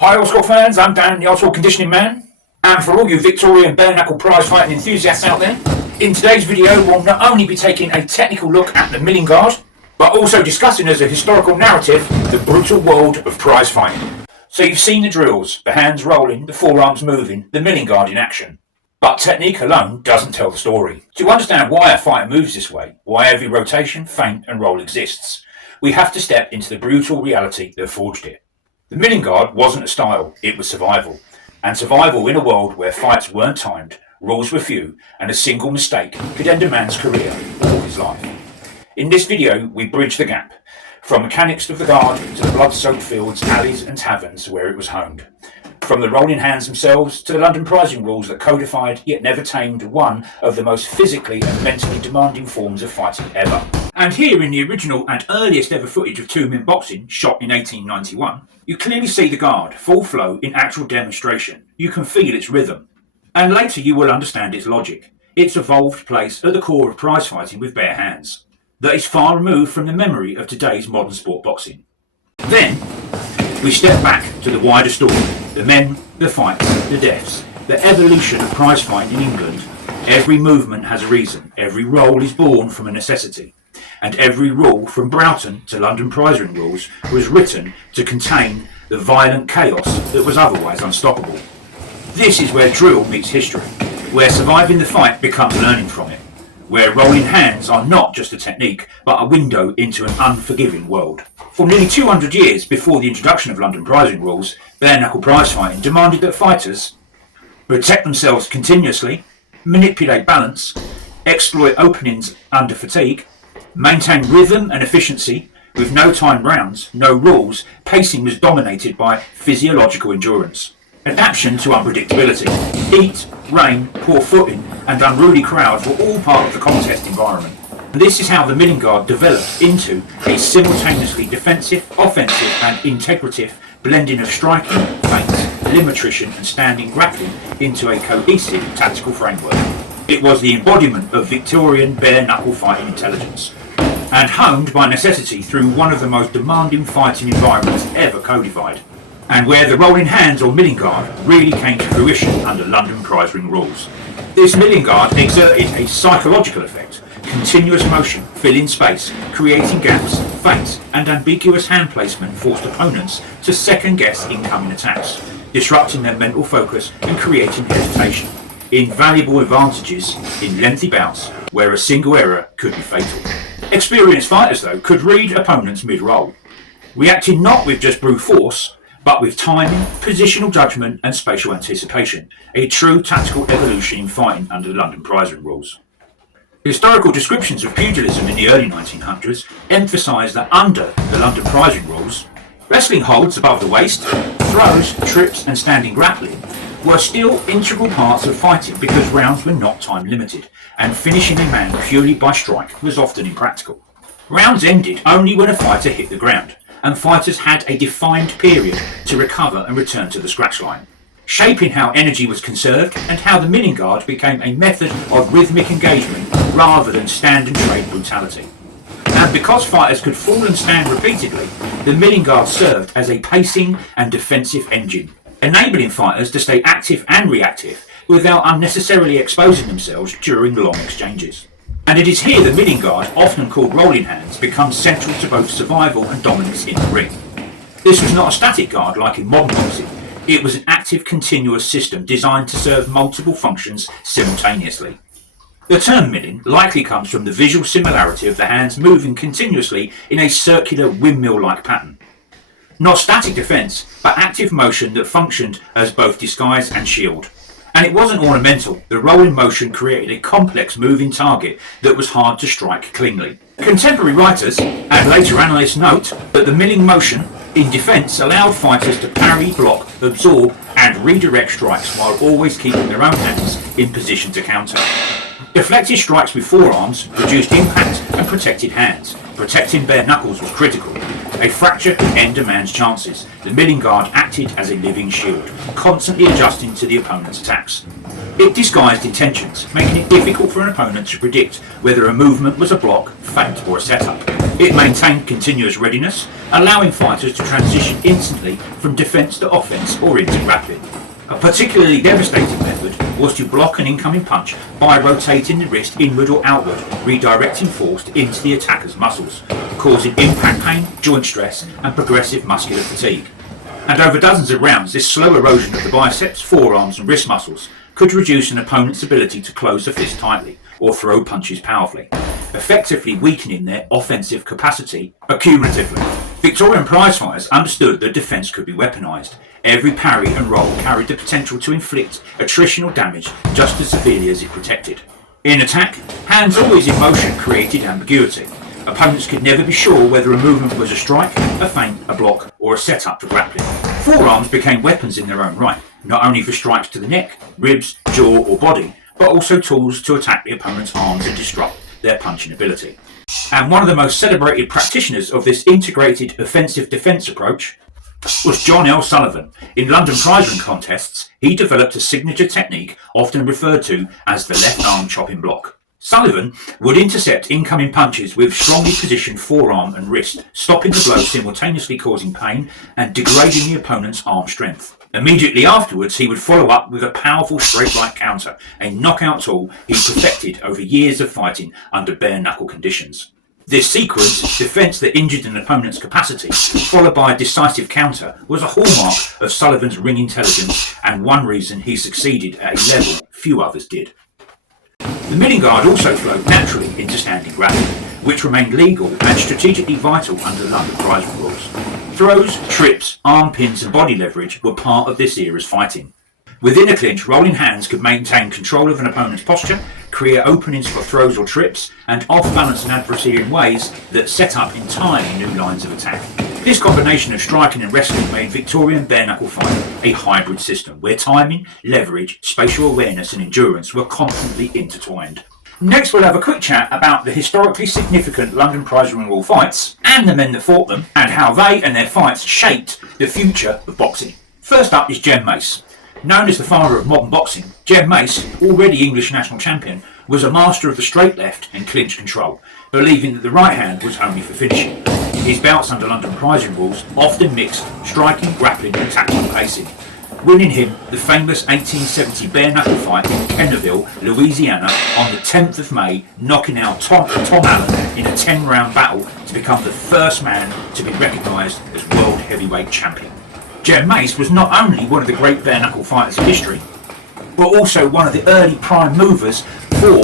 Hi old school fans, I'm Dan, the old school conditioning man. And for all you Victorian bare-knuckle prize fighting enthusiasts out there, in today's video we'll not only be taking a technical look at the milling guard, but also discussing as a historical narrative the brutal world of prize fighting. So you've seen the drills, the hands rolling, the forearms moving, the milling guard in action. But technique alone doesn't tell the story. To understand why a fighter moves this way, why every rotation, feint and roll exists, we have to step into the brutal reality that forged it. The milling guard wasn't a style, it was survival. And survival in a world where fights weren't timed, rules were few, and a single mistake could end a man's career or his life. In this video, we bridge the gap, from mechanics of the guard to the blood-soaked fields, alleys and taverns where it was honed. From the rolling hands themselves to the London prizing rules that codified yet never tamed one of the most physically and mentally demanding forms of fighting ever. And here in the original and earliest ever footage of 2-minute boxing, shot in 1891, you clearly see the guard, full flow in actual demonstration. You can feel its rhythm. And later you will understand its logic, its evolved place at the core of prize fighting with bare hands, that is far removed from the memory of today's modern sport boxing. Then, we step back to the wider story, the men, the fights, the deaths, the evolution of prize fighting in England. Every movement has a reason, every roll is born from a necessity, and every rule from Broughton to London prize ring rules was written to contain the violent chaos that was otherwise unstoppable. This is where drill meets history, where surviving the fight becomes learning from it, where rolling hands are not just a technique, but a window into an unforgiving world. For nearly 200 years before the introduction of London prizing rules, bare-knuckle prize fighting demanded that fighters protect themselves continuously, manipulate balance, exploit openings under fatigue, maintain rhythm and efficiency. With no timed rounds, no rules, pacing was dominated by physiological endurance. Adaptation to unpredictability. Heat, rain, poor footing and unruly crowds were all part of the contest environment. This is how the milling guard developed into a simultaneously defensive, offensive and integrative blending of striking, feints, limb attrition and standing grappling into a cohesive tactical framework. It was the embodiment of Victorian bare-knuckle fighting intelligence, and honed by necessity through one of the most demanding fighting environments ever codified, and where the rolling hands or milling guard really came to fruition under London prize ring rules. This milling guard exerted a psychological effect, continuous motion, filling space, creating gaps, feints and ambiguous hand placement forced opponents to second-guess incoming attacks, disrupting their mental focus and creating hesitation. Invaluable advantages in lengthy bouts where a single error could be fatal. Experienced fighters, though, could read opponents mid-roll, reacting not with just brute force, but with timing, positional judgment and spatial anticipation, a true tactical evolution in fighting under the London prizing rules. Historical descriptions of pugilism in the early 1900s emphasised that under the London prizing rules, wrestling holds above the waist, throws, trips and standing grappling were still integral parts of fighting because rounds were not time limited, and finishing a man purely by strike was often impractical. Rounds ended only when a fighter hit the ground, and fighters had a defined period to recover and return to the scratch line, shaping how energy was conserved and how the milling guard became a method of rhythmic engagement rather than stand and trade brutality. And because fighters could fall and stand repeatedly, the milling guard served as a pacing and defensive engine, enabling fighters to stay active and reactive without unnecessarily exposing themselves during long exchanges. And it is here the milling guard, often called rolling hands, becomes central to both survival and dominance in the ring. This was not a static guard like in modern boxing. It was an active, continuous system designed to serve multiple functions simultaneously. The term milling likely comes from the visual similarity of the hands moving continuously in a circular windmill-like pattern. Not static defence, but active motion that functioned as both disguise and shield. And it wasn't ornamental. The rolling motion created a complex moving target that was hard to strike cleanly. Contemporary writers and later analysts note that the milling motion in defence allowed fighters to parry, block, absorb and redirect strikes while always keeping their own hands in position to counter. Deflected strikes with forearms reduced impact and protected hands. Protecting bare knuckles was critical. A fracture could end a man's chances. The milling guard acted as a living shield, constantly adjusting to the opponent's attacks. It disguised intentions, making it difficult for an opponent to predict whether a movement was a block, feint or a setup. It maintained continuous readiness, allowing fighters to transition instantly from defence to offence or into grappling. A particularly devastating method was to block an incoming punch by rotating the wrist inward or outward, redirecting force into the attacker's muscles, causing impact pain, joint stress and progressive muscular fatigue. And over dozens of rounds, this slow erosion of the biceps, forearms and wrist muscles could reduce an opponent's ability to close the fist tightly or throw punches powerfully, effectively weakening their offensive capacity accumulatively. Victorian prize fighters understood that defence could be weaponised. Every parry and roll carried the potential to inflict attritional damage just as severely as it protected. In attack, hands always in motion created ambiguity. Opponents could never be sure whether a movement was a strike, a feint, a block, or a setup for grappling. Forearms became weapons in their own right, not only for strikes to the neck, ribs, jaw, or body, but also tools to attack the opponent's arms and disrupt their punching ability. And one of the most celebrated practitioners of this integrated offensive-defence approach was John L. Sullivan. In London prize ring contests, he developed a signature technique often referred to as the left arm chopping block. Sullivan would intercept incoming punches with strongly positioned forearm and wrist, stopping the blow simultaneously causing pain and degrading the opponent's arm strength. Immediately afterwards, he would follow up with a powerful straight right counter, a knockout tool he perfected over years of fighting under bare-knuckle conditions. This sequence, defence that injured an opponent's capacity, followed by a decisive counter, was a hallmark of Sullivan's ring intelligence and one reason he succeeded at a level few others did. The milling guard also flowed naturally into standing grappling, which remained legal and strategically vital under the London prize ring rules. Throws, trips, arm pins and body leverage were part of this era's fighting. Within a clinch, rolling hands could maintain control of an opponent's posture, create openings for throws or trips, and off-balance an adversary in ways that set up entirely new lines of attack. This combination of striking and wrestling made Victorian bare-knuckle fighting a hybrid system, where timing, leverage, spatial awareness and endurance were constantly intertwined. Next we'll have a quick chat about the historically significant London prize ring rule fights, and the men that fought them, and how they and their fights shaped the future of boxing. First up is Jem Mace. Known as the father of modern boxing, Jem Mace, already English national champion, was a master of the straight left and clinch control, believing that the right hand was only for finishing. His bouts under London prize ring rules often mixed striking, grappling and tactical pacing, winning him the famous 1870 bare-knuckle fight in Kennerville, Louisiana on the 10th of May, knocking out Tom Allen in a 10-round battle to become the first man to be recognised as world heavyweight champion. Jem Mace was not only one of the great bare-knuckle fighters of history, but also one of the early prime movers for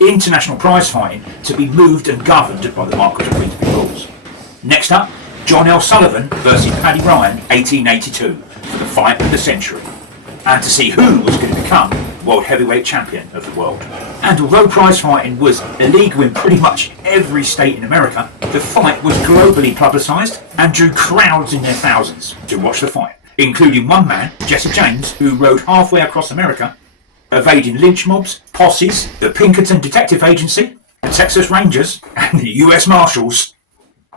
international prize fighting to be moved and governed by the Marquis of Queensberry rules. Next up, John L. Sullivan versus Paddy Ryan, 1882, for the fight of the century, and to see who was going to become world heavyweight champion of the world. And although prize fighting was illegal in pretty much every state in America, the fight was globally publicised and drew crowds in their thousands to watch the fight, including one man, Jesse James, who rode halfway across America, evading lynch mobs, posses, the Pinkerton Detective Agency, the Texas Rangers and the US Marshals,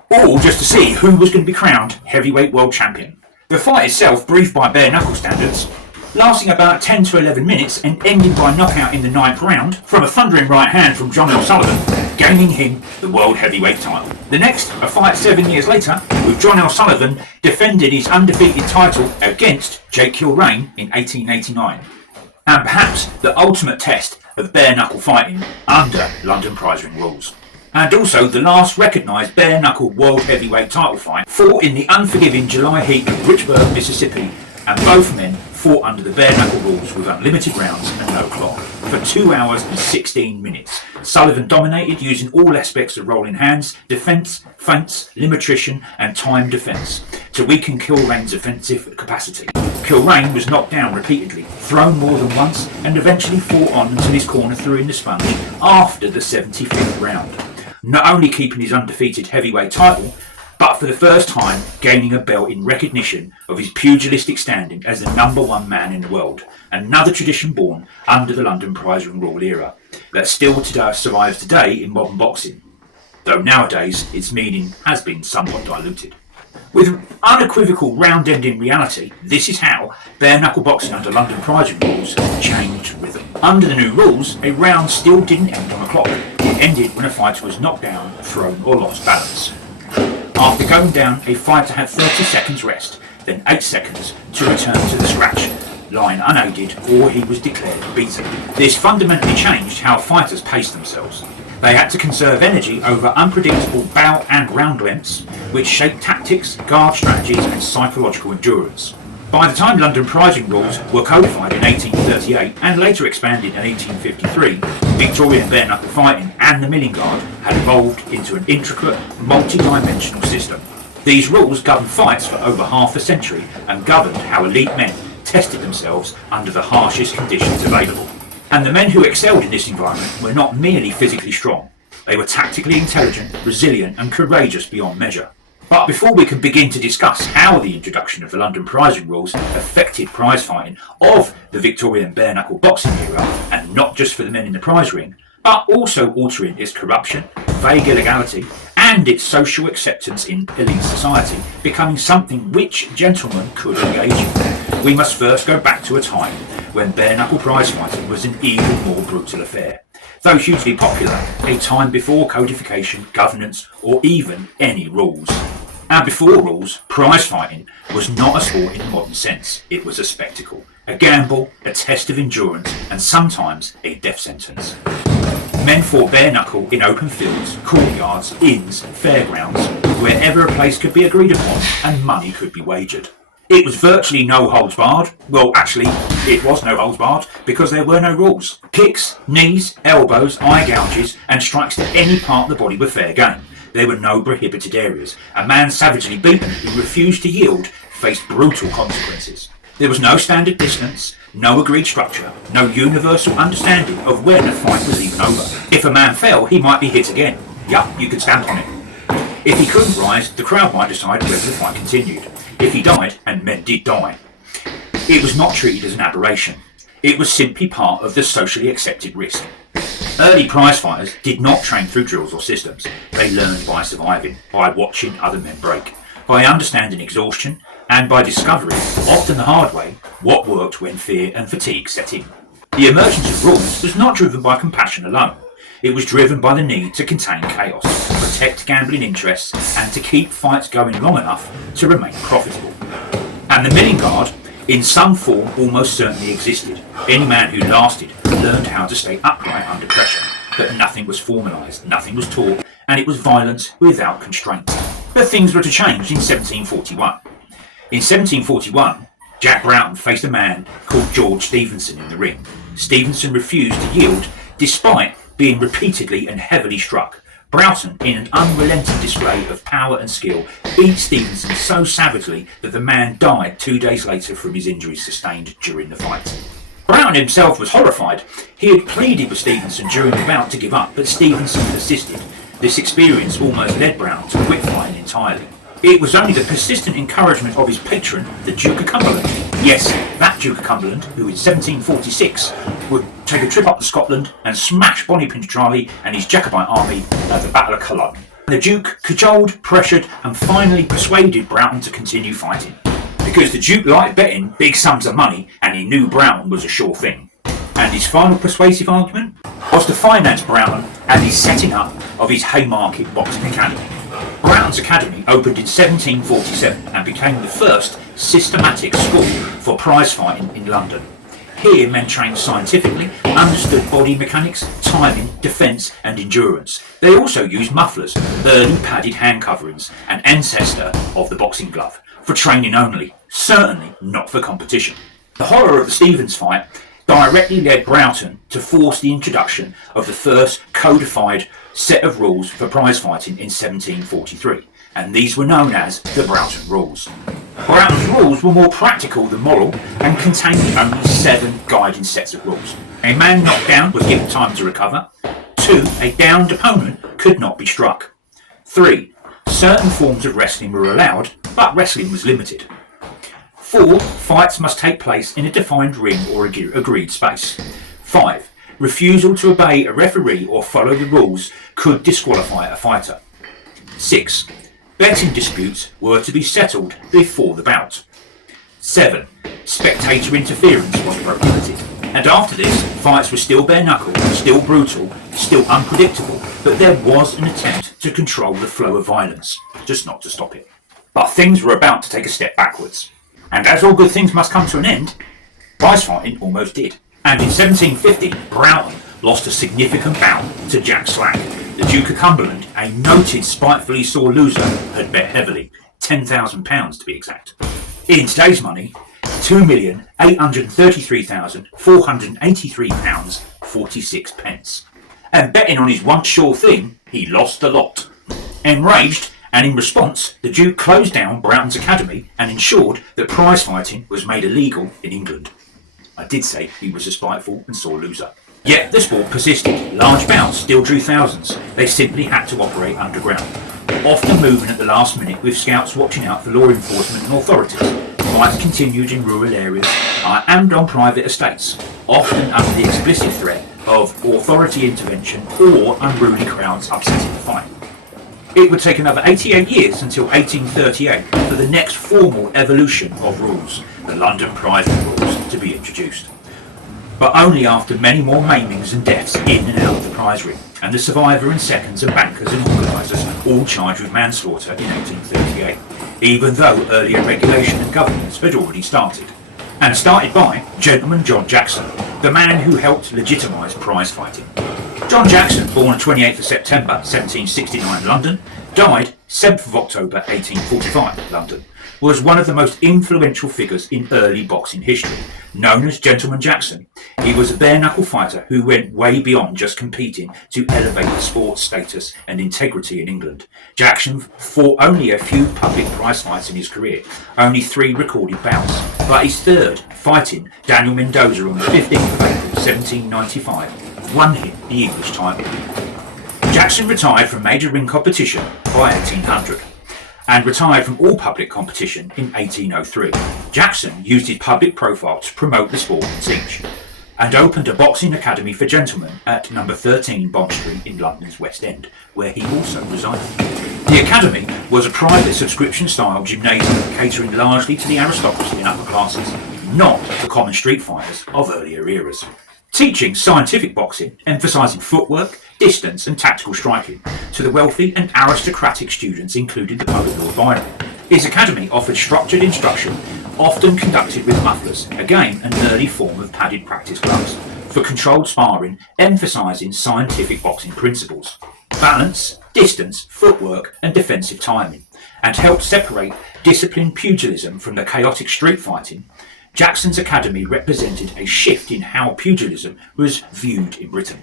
all just to see who was going to be crowned heavyweight world champion. The fight itself, brief by bare-knuckle standards, lasting about 10 to 11 minutes and ending by knockout in the 9th round from a thundering right hand from John L. Sullivan, gaining him the world heavyweight title. The next, a fight 7 years later, with John L. Sullivan defending his undefeated title against Jake Kilrain in 1889. And perhaps the ultimate test of bare-knuckle fighting under London prize ring rules. And also the last recognised bare-knuckle world heavyweight title fight, fought in the unforgiving July heat of Richburg, Mississippi, and both men fought under the bare-knuckle rules with unlimited rounds and no clock for 2 hours and 16 minutes. Sullivan dominated using all aspects of rolling hands, defence, feints, limitation and time defence to weaken Kilrain's offensive capacity. Kilrain was knocked down repeatedly, thrown more than once and eventually fought on until his corner threw in the sponge after the 75th round, not only keeping his undefeated heavyweight title, but for the first time gaining a belt in recognition of his pugilistic standing as the #1 man in the world, another tradition born under the London prize ring rule era that still survives today in modern boxing, though nowadays its meaning has been somewhat diluted. With unequivocal round-ending reality, this is how bare-knuckle boxing under London Prize rules changed rhythm. Under the new rules, a round still didn't end on a clock. It ended when a fighter was knocked down, thrown or lost balance. After going down, a fighter had 30 seconds rest, then 8 seconds to return to the scratch line unaided, or he was declared beaten. This fundamentally changed how fighters paced themselves. They had to conserve energy over unpredictable bout and round lengths, which shaped tactics, guard strategies and psychological endurance. By the time London prizing rules were codified in 1838 and later expanded in 1853, Victorian bare-knuckle fighting and the milling guard had evolved into an intricate, multi-dimensional system. These rules governed fights for over half a century and governed how elite men tested themselves under the harshest conditions available. And the men who excelled in this environment were not merely physically strong, they were tactically intelligent, resilient and courageous beyond measure. But before we can begin to discuss how the introduction of the London prizing rules affected prize fighting of the Victorian bare-knuckle boxing era, and not just for the men in the prize ring, but also altering its corruption, vague illegality, and its social acceptance in elite society, becoming something which gentlemen could engage in, we must first go back to a time when bare-knuckle prize fighting was an even more brutal affair. Though hugely popular, a time before codification, governance, or even any rules. And before rules, prize fighting was not a sport in the modern sense. It was a spectacle, a gamble, a test of endurance, and sometimes a death sentence. Men fought bare-knuckle in open fields, courtyards, inns, fairgrounds, wherever a place could be agreed upon and money could be wagered. It was virtually no holds barred. Well, actually, it was no holds barred because there were no rules. Kicks, knees, elbows, eye gouges, and strikes to any part of the body were fair game. There were no prohibited areas. A man savagely beaten who refused to yield faced brutal consequences. There was no standard distance, no agreed structure, no universal understanding of when a fight was even over. If a man fell, he might be hit again. Yup, you could stamp on it. If he couldn't rise, the crowd might decide whether the fight continued. If he died, and men did die, it was not treated as an aberration. It was simply part of the socially accepted risk. Early prize fighters did not train through drills or systems. They learned by surviving, by watching other men break, by understanding exhaustion, and by discovering, often the hard way, what worked when fear and fatigue set in. The emergence of rules was not driven by compassion alone. It was driven by the need to contain chaos, protect gambling interests, and to keep fights going long enough to remain profitable. And the milling guard, in some form, almost certainly existed. Any man who lasted learned how to stay upright under pressure, but nothing was formalised, nothing was taught, and it was violence without constraint. But things were to change in 1741. In 1741, Jack Broughton faced a man called George Stevenson in the ring. Stevenson refused to yield, despite being repeatedly and heavily struck. Broughton, in an unrelenting display of power and skill, beat Stevenson so savagely that the man died 2 days later from his injuries sustained during the fight. Broughton himself was horrified. He had pleaded with Stevenson during the bout to give up, but Stevenson persisted. This experience almost led Broughton to quit fighting entirely. It was only the persistent encouragement of his patron, the Duke of Cumberland. Yes, that Duke of Cumberland, who in 1746 would take a trip up to Scotland and smash Bonnie Prince Charlie and his Jacobite army at the Battle of Culloden. The Duke cajoled, pressured, and finally persuaded Broughton to continue fighting. Because the Duke liked betting big sums of money and he knew Broughton was a sure thing. And his final persuasive argument was to finance Broughton and his setting up of his Haymarket Boxing Academy. Broughton's Academy opened in 1747 and became the first systematic school for prize fighting in London. Here men trained scientifically, understood body mechanics, timing, defence and endurance. They also used mufflers, early padded hand coverings, an ancestor of the boxing glove, for training only, certainly not for competition. The horror of the Stevens fight directly led Broughton to force the introduction of the first codified set of rules for prize fighting in 1743, and these were known as the Broughton Rules. Broughton's rules were more practical than moral and contained only 7 guiding sets of rules. A man knocked down was given time to recover. 2. A downed opponent could not be struck. 3. Certain forms of wrestling were allowed, but wrestling was limited. 4. Fights must take place in a defined ring or agreed space. 5. Refusal to obey a referee or follow the rules could disqualify a fighter. 6. Betting disputes were to be settled before the bout. 7. Spectator interference was prohibited. And after this, fights were still bare knuckle, still brutal, still unpredictable, but there was an attempt to control the flow of violence, just not to stop it. But things were about to take a step backwards. And as all good things must come to an end, prize fighting almost did. And in 1750, Broughton lost a significant bout to Jack Slack. The Duke of Cumberland, a noted spitefully sore loser, had bet heavily, £10,000 to be exact. In today's money, £2,833,483.46. And betting on his once sure thing, he lost the lot. Enraged, and in response, the Duke closed down Broughton's Academy and ensured that prize fighting was made illegal in England. I did say he was a spiteful and sore loser. Yet the sport persisted. Large bouts still drew thousands. They simply had to operate underground, often moving at the last minute with scouts watching out for law enforcement and authorities. Fights continued in rural areas and on private estates, often under the explicit threat of authority intervention or unruly crowds upsetting the fight. It would take another 88 years until 1838 for the next formal evolution of rules, the London Prize Rules, to be introduced. But only after many more maimings and deaths in and out of the prize ring, and the survivor and seconds and bankers and organisers all charged with manslaughter in 1838, even though earlier regulation and governance had already started. And started by Gentleman John Jackson, the man who helped legitimise prize fighting. John Jackson, born 28th of September 1769 London, died 7th of October 1845 London, was one of the most influential figures in early boxing history. Known as Gentleman Jackson, he was a bare-knuckle fighter who went way beyond just competing to elevate the sport's status and integrity in England. Jackson fought only a few public prize fights in his career, only 3 recorded bouts, but his third, fighting Daniel Mendoza on the 15th of April 1795, won him the English title. Jackson retired from major ring competition by 1800. And retired from all public competition in 1803. Jackson used his public profile to promote the sport and teach, and opened a boxing academy for gentlemen at number 13 Bond Street in London's West End, where he also resided. The academy was a private subscription-style gymnasium catering largely to the aristocracy and upper classes, not the common street fighters of earlier eras. Teaching scientific boxing, emphasising footwork, distance and tactical striking to the wealthy and aristocratic students included the poet Lord Byron. His academy offered structured instruction, often conducted with mufflers, again an early form of padded practice gloves, for controlled sparring, emphasising scientific boxing principles, balance, distance, footwork and defensive timing, and helped separate disciplined pugilism from the chaotic street fighting. Jackson's academy represented a shift in how pugilism was viewed in Britain.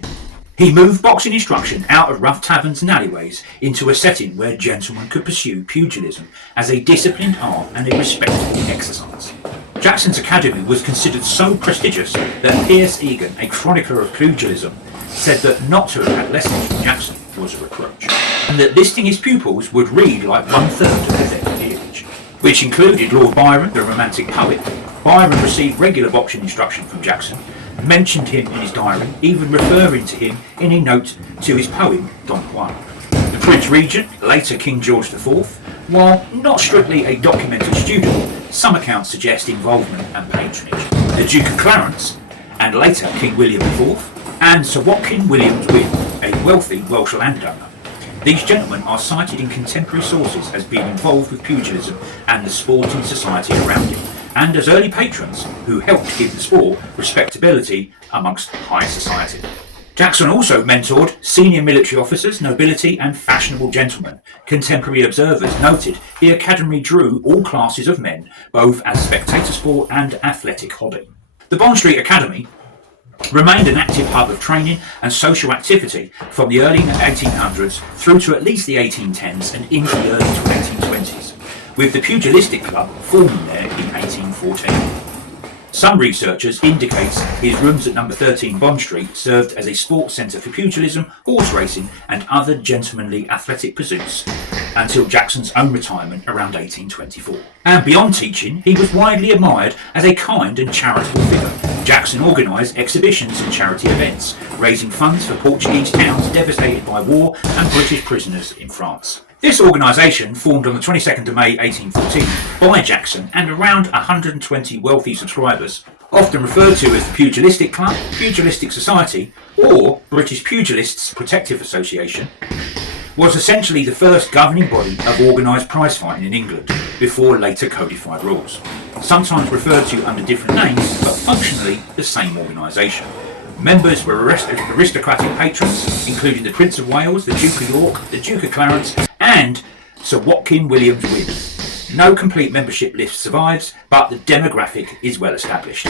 He moved boxing instruction out of rough taverns and alleyways into a setting where gentlemen could pursue pugilism as a disciplined art and a respectable exercise. Jackson's academy was considered so prestigious that Pierce Egan, a chronicler of pugilism, said that not to have had lessons from Jackson was a reproach, and that listing his pupils would read like 1/3 of their peerage, which included Lord Byron, the romantic poet. Byron received regular boxing instruction from Jackson, mentioned him in his diary, even referring to him in a note to his poem Don Juan. The Prince Regent, later King George IV, while not strictly a documented student, some accounts suggest involvement and patronage. The Duke of Clarence, and later King William IV, and Sir Watkin Williams Wynne, a wealthy Welsh landowner. These gentlemen are cited in contemporary sources as being involved with pugilism and the sporting society around it, and as early patrons who helped give the sport respectability amongst high society. Jackson also mentored senior military officers, nobility and fashionable gentlemen. Contemporary observers noted the academy drew all classes of men, both as spectator sport and athletic hobby. The Bond Street Academy remained an active hub of training and social activity from the early 1800s through to at least the 1810s and into the early 1820s, with the Pugilistic Club forming there in 1814. Some researchers indicate his rooms at number 13 Bond Street served as a sports centre for pugilism, horse racing and other gentlemanly athletic pursuits until Jackson's own retirement around 1824. And beyond teaching, he was widely admired as a kind and charitable figure. Jackson organised exhibitions and charity events, raising funds for Portuguese towns devastated by war and British prisoners in France. This organisation, formed on the 22nd of May 1814 by Jackson and around 120 wealthy subscribers, often referred to as the Pugilistic Club, Pugilistic Society, or British Pugilists Protective Association, was essentially the first governing body of organised prize fighting in England, before later codified rules. Sometimes referred to under different names, but functionally the same organisation. Members were aristocratic patrons, including the Prince of Wales, the Duke of York, the Duke of Clarence, and Sir Watkin Williams Wynne. No complete membership list survives, but the demographic is well established.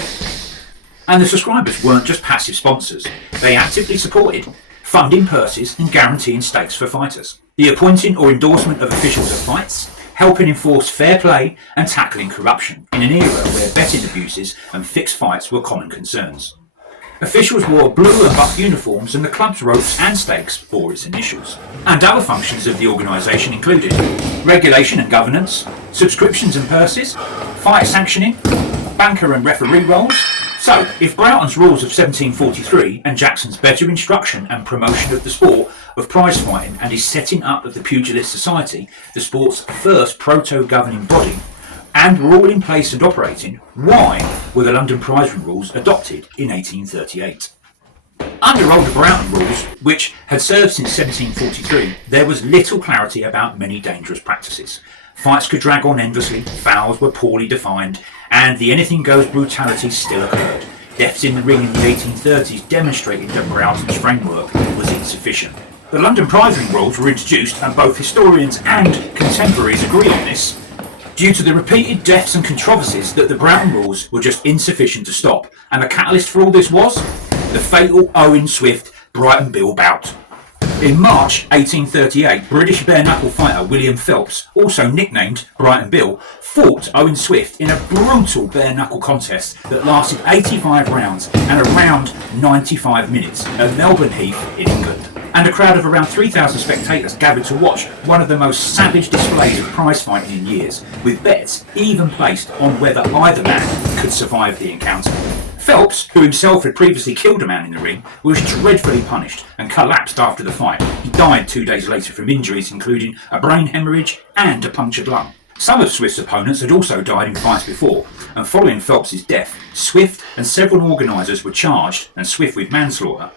And the subscribers weren't just passive sponsors, they actively supported, funding purses and guaranteeing stakes for fighters, the appointing or endorsement of officials at fights, helping enforce fair play and tackling corruption in an era where betting abuses and fixed fights were common concerns. Officials wore blue and buff uniforms, and the club's ropes and stakes bore its initials. And other functions of the organisation included regulation and governance, subscriptions and purses, fight sanctioning, banker and referee roles. So, if Broughton's rules of 1743 and Jackson's better instruction and promotion of the sport of prize fighting and his setting up of the Pugilist Society, the sport's first proto-governing body, and were all in place and operating, why were the London Prize Ring rules adopted in 1838? Under older Broughton rules, which had served since 1743, there was little clarity about many dangerous practices. Fights could drag on endlessly, fouls were poorly defined, and the anything-goes brutality still occurred. Deaths in the ring in the 1830s demonstrated that Broughton's framework was insufficient. The London Prize Ring rules were introduced, and both historians and contemporaries agree on this, due to the repeated deaths and controversies that the Broughton rules were just insufficient to stop, and the catalyst for all this was the fatal Owen Swift Brighton Bill bout. In March 1838, British bare-knuckle fighter William Phelps, also nicknamed Brighton Bill, fought Owen Swift in a brutal bare-knuckle contest that lasted 85 rounds and around 95 minutes at Melbourne Heath in England. And a crowd of around 3,000 spectators gathered to watch one of the most savage displays of prize fighting in years, with bets even placed on whether either man could survive the encounter. Phelps, who himself had previously killed a man in the ring, was dreadfully punished and collapsed after the fight. He died 2 days later from injuries including a brain hemorrhage and a punctured lung. Some of Swift's opponents had also died in fights before, and following Phelps' death, Swift and several organisers were charged, and Swift with manslaughter.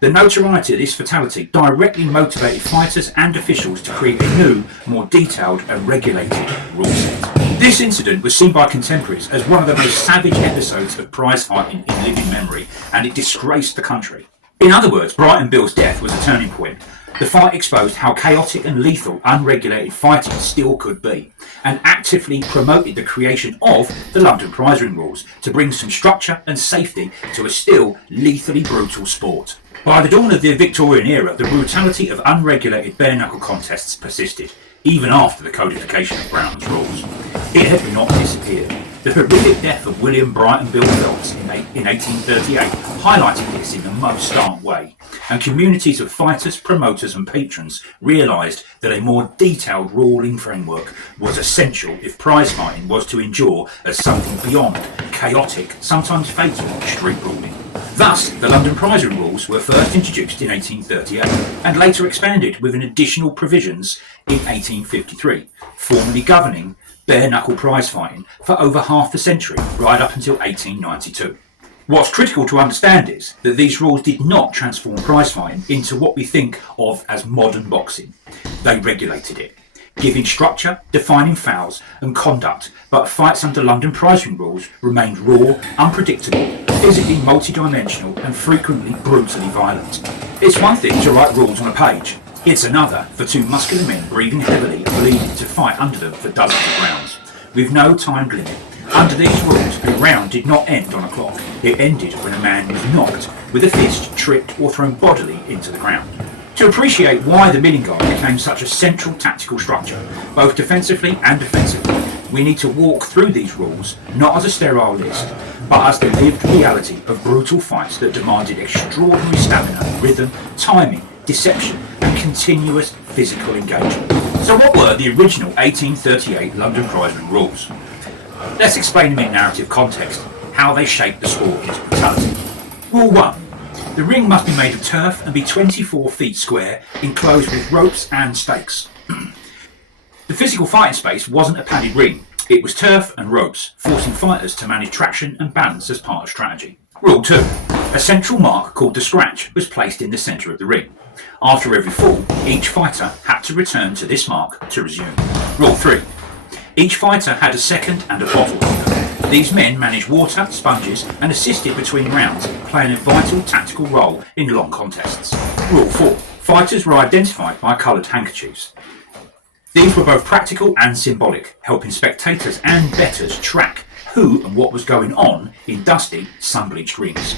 The notoriety of this fatality directly motivated fighters and officials to create a new, more detailed and regulated rule set. This incident was seen by contemporaries as one of the most savage episodes of prize fighting in living memory, and it disgraced the country. In other words, Brighton Bill's death was a turning point. The fight exposed how chaotic and lethal unregulated fighting still could be, and actively promoted the creation of the London Prize Ring rules to bring some structure and safety to a still lethally brutal sport. By the dawn of the Victorian era, the brutality of unregulated bare-knuckle contests persisted, even after the codification of Broughton's rules. It had not disappeared. The horrific death of William Brighton Bill Phelps in 1838 highlighted this in the most stark way, and communities of fighters, promoters and patrons realised that a more detailed ruling framework was essential if prize fighting was to endure as something beyond chaotic, sometimes fatal, street brawling. Thus, the London Prize Ring rules were first introduced in 1838 and later expanded with an additional provisions in 1853, formally governing bare-knuckle prize fighting for over half a century, right up until 1892. What's critical to understand is that these rules did not transform prize fighting into what we think of as modern boxing. They regulated it, giving structure, defining fouls and conduct, but fights under London Prize Ring rules remained raw, unpredictable, physically multidimensional and frequently brutally violent. It's one thing to write rules on a page. It's another for two muscular men breathing heavily and bleeding to fight under them for dozens of rounds, with no timed limit. Under these rules, a round did not end on a clock. It ended when a man was knocked with a fist, tripped or thrown bodily into the ground. To appreciate why the milling guard became such a central tactical structure, both defensively and offensively, we need to walk through these rules not as a sterile list, but as the lived reality of brutal fights that demanded extraordinary stamina, rhythm, timing, deception and continuous physical engagement. So what were the original 1838 London Prize Ring rules? Let's explain them in narrative context, how they shaped the sport into brutality. Rule 1. The ring must be made of turf and be 24 feet square, enclosed with ropes and stakes. The physical fighting space wasn't a padded ring, it was turf and ropes, forcing fighters to manage traction and balance as part of strategy. Rule 2. A central mark called the scratch was placed in the centre of the ring. After every fall, each fighter had to return to this mark to resume. Rule 3. Each fighter had a second and a bottle holder. These men managed water, sponges and assisted between rounds, playing a vital tactical role in long contests. Rule 4. Fighters were identified by coloured handkerchiefs. These were both practical and symbolic, helping spectators and bettors track who and what was going on in dusty, sun-bleached rings.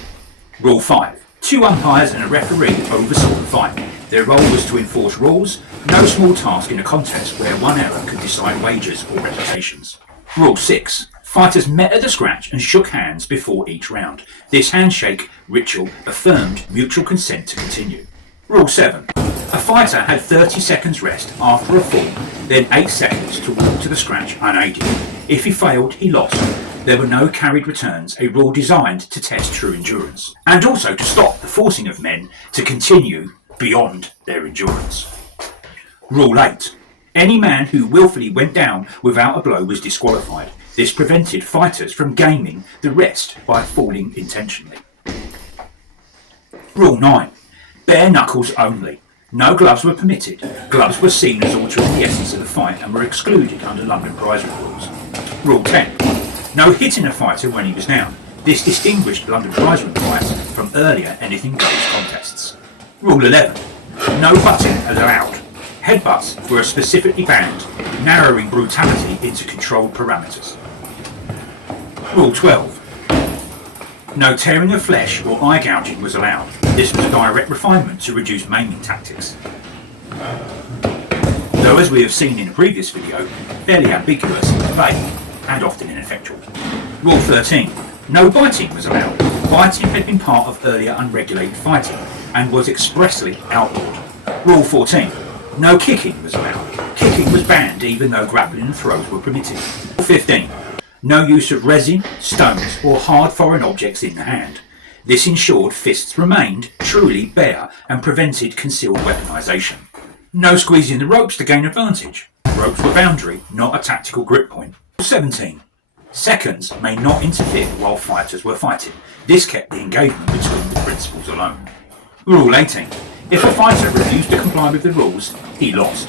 Rule 5. 2 umpires and a referee oversaw the fight. Their role was to enforce rules, no small task in a contest where one error could decide wages or reputations. Rule 6. Fighters met at the scratch and shook hands before each round. This handshake ritual affirmed mutual consent to continue. Rule 7. A fighter had 30 seconds rest after a fall, then 8 seconds to walk to the scratch unaided. If he failed, he lost. There were no carried returns, a rule designed to test true endurance, and also to stop the forcing of men to continue beyond their endurance. Rule 8. Any man who willfully went down without a blow was disqualified. This prevented fighters from gaining the rest by falling intentionally. Rule 9. Bare knuckles only. No gloves were permitted. Gloves were seen as altering the essence of the fight and were excluded under London Prize rules. Rule 10. No hitting a fighter when he was down. This distinguished London Prize fights from earlier anything goes contests. Rule 11. No butting allowed. Headbutts were specifically banned, narrowing brutality into controlled parameters. Rule 12. No tearing of flesh or eye gouging was allowed. This was a direct refinement to reduce maiming tactics. Though, as we have seen in a previous video, fairly ambiguous, vague, and often ineffectual. Rule 13. No biting was allowed. Biting had been part of earlier unregulated fighting and was expressly outlawed. Rule 14. No kicking was allowed. Kicking was banned even though grappling and throws were permitted. Rule 15. No use of resin, stones or hard foreign objects in the hand. This ensured fists remained truly bare and prevented concealed weaponisation. No squeezing the ropes to gain advantage. Ropes were boundary, not a tactical grip point. 17. Seconds may not interfere while fighters were fighting. This kept the engagement between the principals alone. Rule 18. If a fighter refused to comply with the rules, he lost.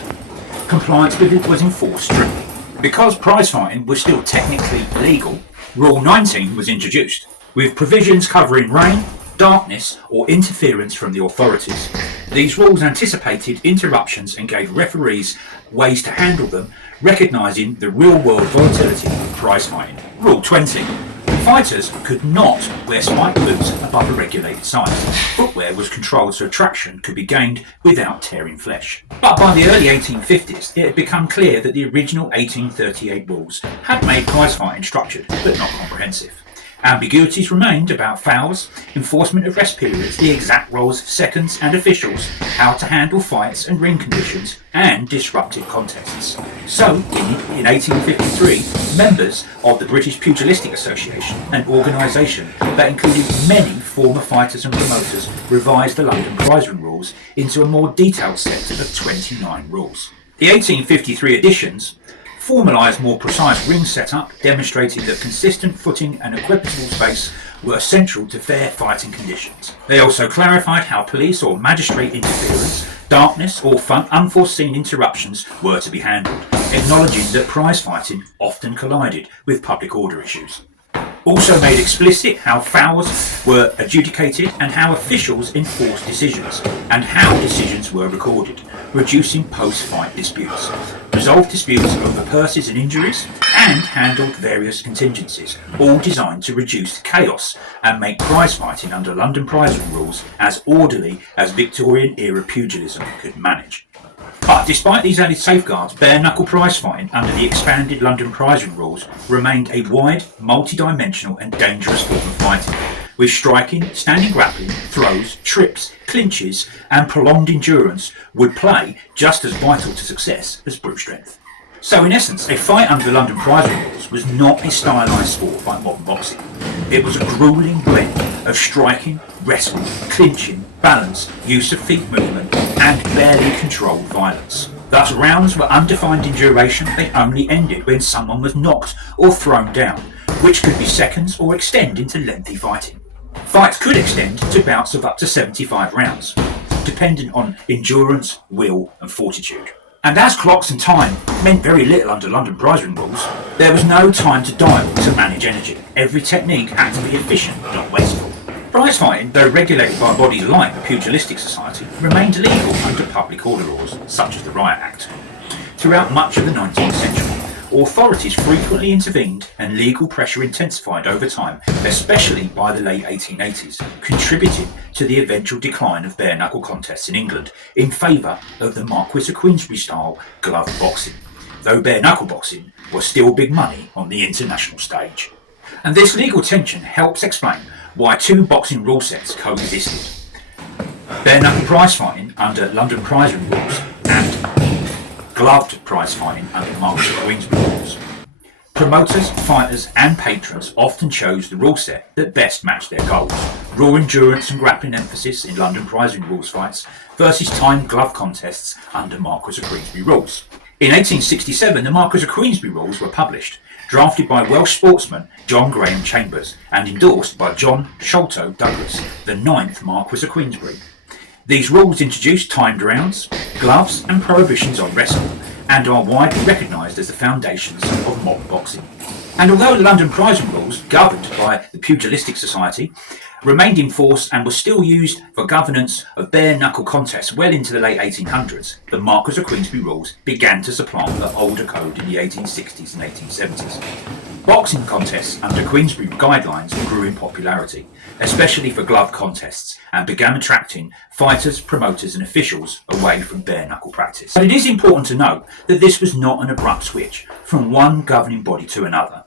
Compliance with it was enforced strictly. Because prize fighting was still technically legal, Rule 19 was introduced, with provisions covering rain, darkness or interference from the authorities. These rules anticipated interruptions and gave referees ways to handle them, recognising the real-world volatility of prize fighting. Rule 20. Fighters could not wear spiked boots above a regulated size. Footwear was controlled so traction could be gained without tearing flesh. But by the early 1850s, it had become clear that the original 1838 rules had made prize fighting structured but not comprehensive. Ambiguities remained about fouls, enforcement of rest periods, the exact roles of seconds and officials, how to handle fights and ring conditions, and disrupted contests. So, in 1853, members of the British Pugilistic Association, an organisation that included many former fighters and promoters, revised the London Prize Ring rules into a more detailed set of 29 rules. The 1853 editions formalised more precise ring setup, demonstrating that consistent footing and equitable space were essential to fair fighting conditions. They also clarified how police or magistrate interference, darkness or unforeseen interruptions were to be handled, acknowledging that prize fighting often collided with public order issues. Also made explicit how fouls were adjudicated and how officials enforced decisions, and how decisions were recorded, reducing post-fight disputes, resolved disputes over purses and injuries, and handled various contingencies, all designed to reduce chaos and make prize fighting under London Prize Ring rules as orderly as Victorian-era pugilism could manage. But despite these added safeguards, bare-knuckle prize fighting under the expanded London Prize Ring rules remained a wide, multi-dimensional and dangerous form of fighting, with striking, standing grappling, throws, trips, clinches and prolonged endurance would play just as vital to success as brute strength. So in essence, a fight under the London Prize Ring rules was not a stylised sport like modern boxing. It was a gruelling blend of striking, wrestling, clinching, balance, use of feet movement and barely controlled violence. Thus rounds were undefined in duration, they only ended when someone was knocked or thrown down, which could be seconds or extend into lengthy fighting. Fights could extend to bouts of up to 75 rounds, dependent on endurance, will and fortitude. And as clocks and time meant very little under London prize ring rules, there was no time to dial to manage energy. Every technique had to be efficient, not wasteful. Prize fighting, though regulated by bodies like the Pugilistic Society, remained legal under public order laws, such as the Riot Act. Throughout much of the 19th century, authorities frequently intervened and legal pressure intensified over time, especially by the late 1880s, contributing to the eventual decline of bare-knuckle contests in England in favour of the Marquis of Queensberry-style glove boxing, though bare-knuckle boxing was still big money on the international stage. And this legal tension helps explain why two boxing rule sets coexisted: bare-knuckle prize fighting under London prize ring rules and gloved prize fighting under Marquis of Queensberry rules. Promoters, fighters and patrons often chose the rule set that best matched their goals: raw endurance and grappling emphasis in London prize ring rules fights versus timed glove contests under Marquis of Queensberry rules. In 1867 the Marquis of Queensberry rules were published, drafted by Welsh sportsman John Graham Chambers and endorsed by John Sholto Douglas, the 9th Marquis of Queensberry. These rules introduced timed rounds, gloves and prohibitions on wrestling, and are widely recognised as the foundations of modern boxing. And although the London prize ring rules, governed by the Pugilistic Society, remained in force and were still used for governance of bare-knuckle contests well into the late 1800s, the Marquis of Queensberry rules began to supplant the older code in the 1860s and 1870s. Boxing contests under Queensberry guidelines grew in popularity, especially for glove contests, and began attracting fighters, promoters and officials away from bare-knuckle practice. But it is important to note that this was not an abrupt switch from one governing body to another.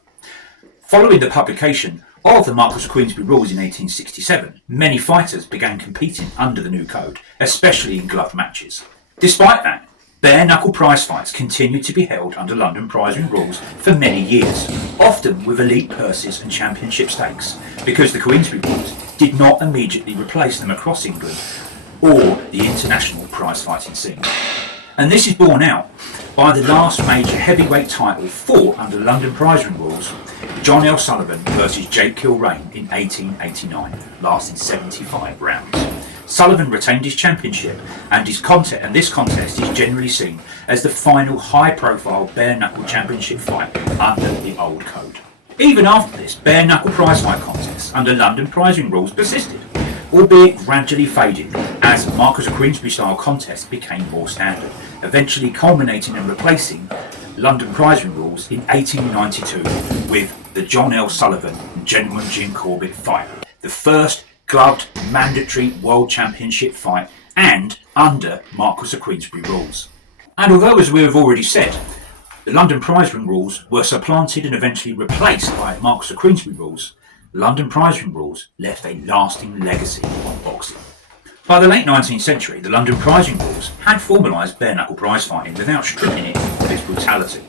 Following the publication of the Marquis of Queensberry rules in 1867, many fighters began competing under the new code, especially in glove matches. Despite that, bare-knuckle prize fights continued to be held under London prize ring rules for many years, often with elite purses and championship stakes, because the Queensberry rules did not immediately replace them across England or the international prize fighting scene. And this is borne out by the last major heavyweight title fought under London prize ring rules, John L. Sullivan versus Jake Kilrain in 1889, lasting 75 rounds. Sullivan retained his championship, and this contest is generally seen as the final high-profile bare-knuckle championship fight under the old code. Even after this, bare-knuckle prize fight contests under London prize ring rules persisted, albeit gradually fading as Marquis of Queensberry style contests became more standard, eventually culminating and replacing London prize ring rules in 1892 with the John L. Sullivan and Gentleman Jim Corbett fight, the first gloved mandatory world championship fight and under Marquis of Queensberry rules. And although, as we have already said, the London prize ring rules were supplanted and eventually replaced by Marquis of Queensberry rules, London prize ring rules left a lasting legacy on boxing. By the late 19th century, the London prize ring rules had formalised bare-knuckle prize fighting without stripping it of its brutality.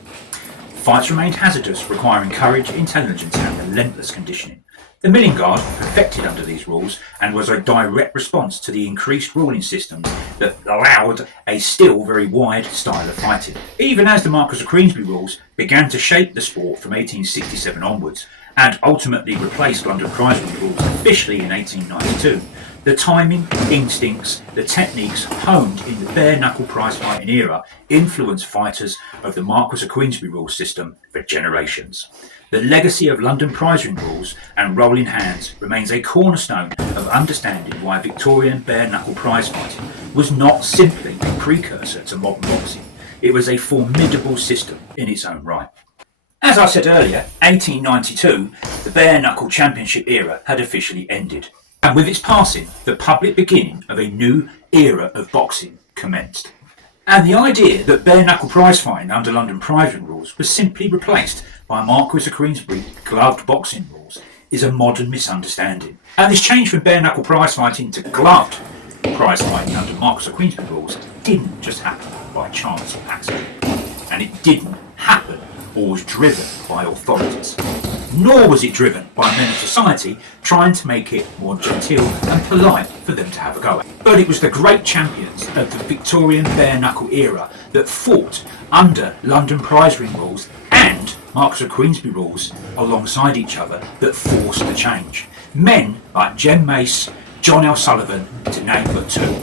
Fights remained hazardous, requiring courage, intelligence and relentless conditioning. The milling guard perfected under these rules and was a direct response to the increased ruling systems that allowed a still very wide style of fighting. Even as the Marquis of Queensberry rules began to shape the sport from 1867 onwards and ultimately replaced London prize ring rules officially in 1892, the timing, instincts, the techniques honed in the bare-knuckle prize fighting era influenced fighters of the Marquis of Queensberry rule system for generations. The legacy of London prize ring rules and rolling hands remains a cornerstone of understanding why Victorian bare-knuckle prize fighting was not simply a precursor to modern boxing. It was a formidable system in its own right. As I said earlier, 1892, the bare-knuckle championship era had officially ended. And with its passing, the public beginning of a new era of boxing commenced. And the idea that bare-knuckle prize fighting under London prize ring rules was simply replaced by Marquis of Queensberry gloved boxing rules is a modern misunderstanding. And this change from bare-knuckle prize fighting to gloved prize fighting under Marquis of Queensberry rules didn't just happen by chance or accident. And it didn't happen or was driven by authorities. nor was it driven by men of society trying to make it more genteel and polite for them to have a go at. But it was the great champions of the Victorian bare-knuckle era that fought under London prize ring rules and Marquess of Queensberry rules alongside each other that forced the change. Men like Jem Mace, John L. Sullivan, to name but two.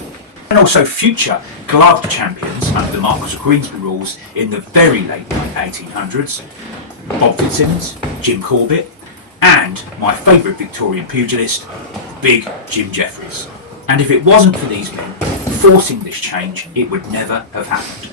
And also future gloved champions under the Marquess of Queensberry rules in the very late 1800s, Bob Fitzsimmons, Jim Corbett, and my favourite Victorian pugilist, Big Jim Jeffries. And if it wasn't for these men forcing this change, it would never have happened.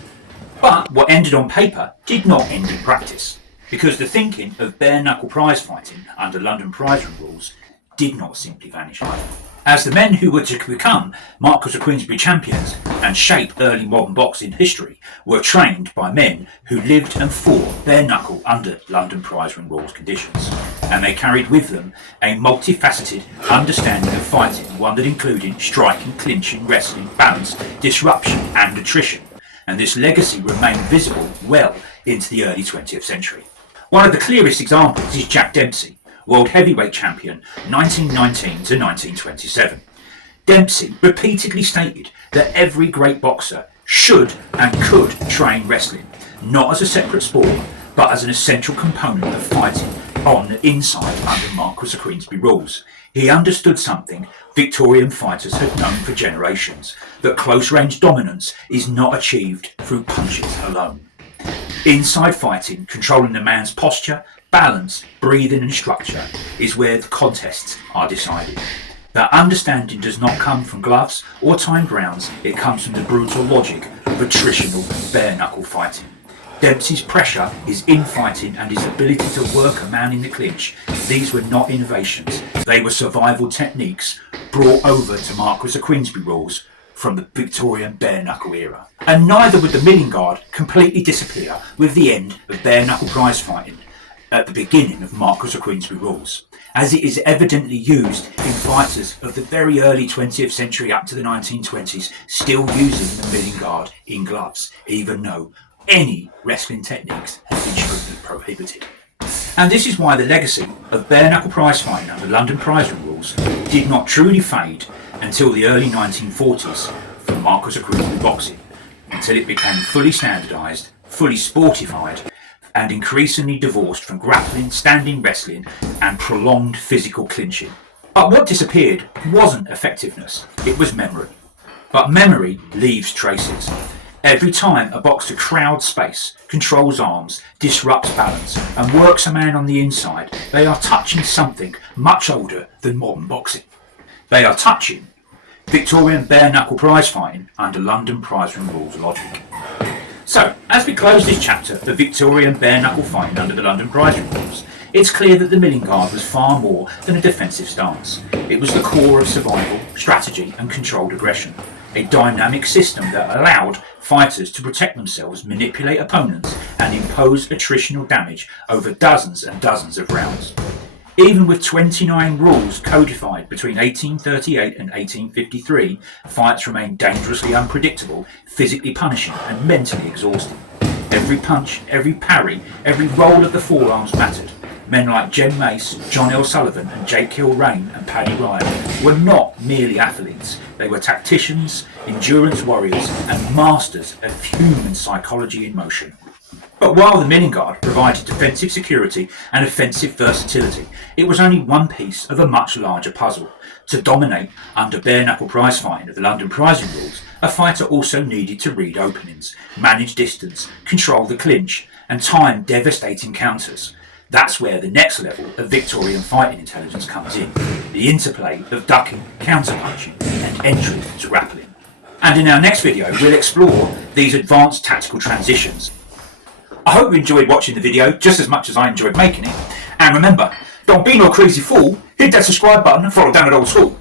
But what ended on paper did not end in practice, because the thinking of bare-knuckle prize fighting under London prize ring rules did not simply vanish either. As the men who were to become Marquess of Queensberry champions and shape early modern boxing history were trained by men who lived and fought bare-knuckle under London prize ring rules conditions, and they carried with them a multifaceted understanding of fighting, one that included striking, clinching, wrestling, balance, disruption and attrition, and this legacy remained visible well into the early 20th century. One of the clearest examples is Jack Dempsey, World Heavyweight Champion 1919 to 1927. Dempsey repeatedly stated that every great boxer should and could train wrestling, not as a separate sport, but as an essential component of fighting on the inside under Marquess of Queensberry rules. He understood something Victorian fighters had known for generations, that close-range dominance is not achieved through punches alone. Inside fighting, controlling the man's posture, balance, breathing and structure is where the contests are decided. That understanding does not come from gloves or timed rounds, it comes from the brutal logic of attritional bare-knuckle fighting. Dempsey's pressure, his infighting and his ability to work a man in the clinch, these were not innovations, they were survival techniques brought over to Marquess of Queensberry rules from the Victorian bare-knuckle era. And neither would the milling guard completely disappear with the end of bare-knuckle prize fighting at the beginning of Marquess of Queensberry rules, as it is evidently used in fighters of the very early 20th century up to the 1920s, still using the milling guard in gloves, even though any wrestling techniques have been strictly prohibited. And this is why the legacy of bare-knuckle prize fighting under London prize ring rules did not truly fade until the early 1940s from Marquess of Queensberry boxing, until it became fully standardised, fully sportified, and increasingly divorced from grappling, standing wrestling, and prolonged physical clinching. But what disappeared wasn't effectiveness, it was memory. But memory leaves traces. Every time a boxer crowds space, controls arms, disrupts balance, and works a man on the inside, they are touching something much older than modern boxing. They are touching Victorian bare-knuckle prize fighting under London prize ring rules logic. So, as we close this chapter of Victorian bare-knuckle fighting under the London prize ring rules, it's clear that the milling guard was far more than a defensive stance. It was the core of survival, strategy and controlled aggression. A dynamic system that allowed fighters to protect themselves, manipulate opponents and impose attritional damage over dozens and dozens of rounds. Even with 29 rules codified between 1838 and 1853, fights remained dangerously unpredictable, physically punishing and mentally exhausting. Every punch, every parry, every roll of the forearms mattered. Men like Jem Mace, John L. Sullivan and Jake Kilrain and Paddy Ryan were not merely athletes, they were tacticians, endurance warriors and masters of human psychology in motion. But while the milling guard provided defensive security and offensive versatility, it was only one piece of a much larger puzzle. To dominate under bare-knuckle prize fighting of the London prizing rules, a fighter also needed to read openings, manage distance, control the clinch and time devastating counters. That's where the next level of Victorian fighting intelligence comes in, the interplay of ducking, counter-punching and entry to grappling. And in our next video we'll explore these advanced tactical transitions. I hope you enjoyed watching the video just as much as I enjoyed making it. And remember, don't be no crazy fool, hit that subscribe button and follow down at old school.